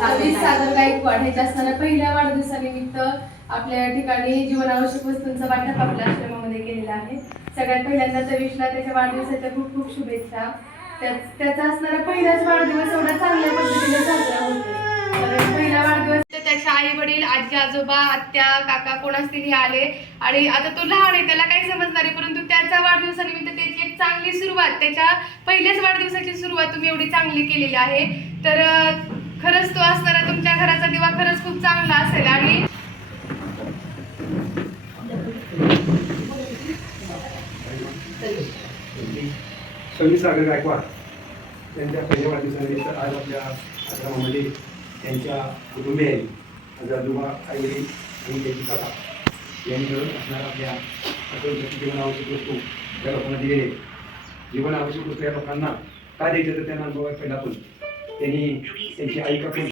सव्वीस सागर गायकवाड ह्याच्या असणाऱ्या पहिल्या वाढदिवसानिमित्त आपल्या ठिकाणी जीवनावश्यक वस्तूंचा वाटप आपल्या आश्रमामध्ये केलेला आहे. सगळ्यात पहिल्यांदा तविशला त्याच्या वाढदिवसाच्या खूप खूप शुभेच्छा. त्याचा असणारा पहिलाच वाढदिवस एवढा चांगल्या पद्धतीने साजरा होतो. कारण पहिला वाढदिवस त्याच्या आई वडील, आजी आजोबा, आत्या, काका कोण असतील आले आणि आता तो लहान आहे, त्याला काही समजणार आहे, परंतु त्याच्या वाढदिवसानिमित्त त्याची एक चांगली सुरुवात, त्याच्या पहिल्याच वाढदिवसाची सुरुवात तुम्ही एवढी चांगली केलेली आहे. तर खरंच तो असणारा तुमच्या घराचा दिवा खरंच खूप चांगला असेल. आणि सव्वीस सागर गायकवाड त्यांच्या पहिल्या वाढदिवसानिमित्त आज आपल्या आश्रमामध्ये त्यांच्या कुटुंबियांनी माझे आजोबा, आईवडील आणि त्यांची काका यांनी मिळून असणारा आपल्या जीवनावश्यक वस्तू त्या लोकांना दिलेले. जीवनावश्यक वस्तू या लोकांना काय द्यायचं तर त्यांना अनुभव पहिला पण त्यांनी त्यांची आई काकून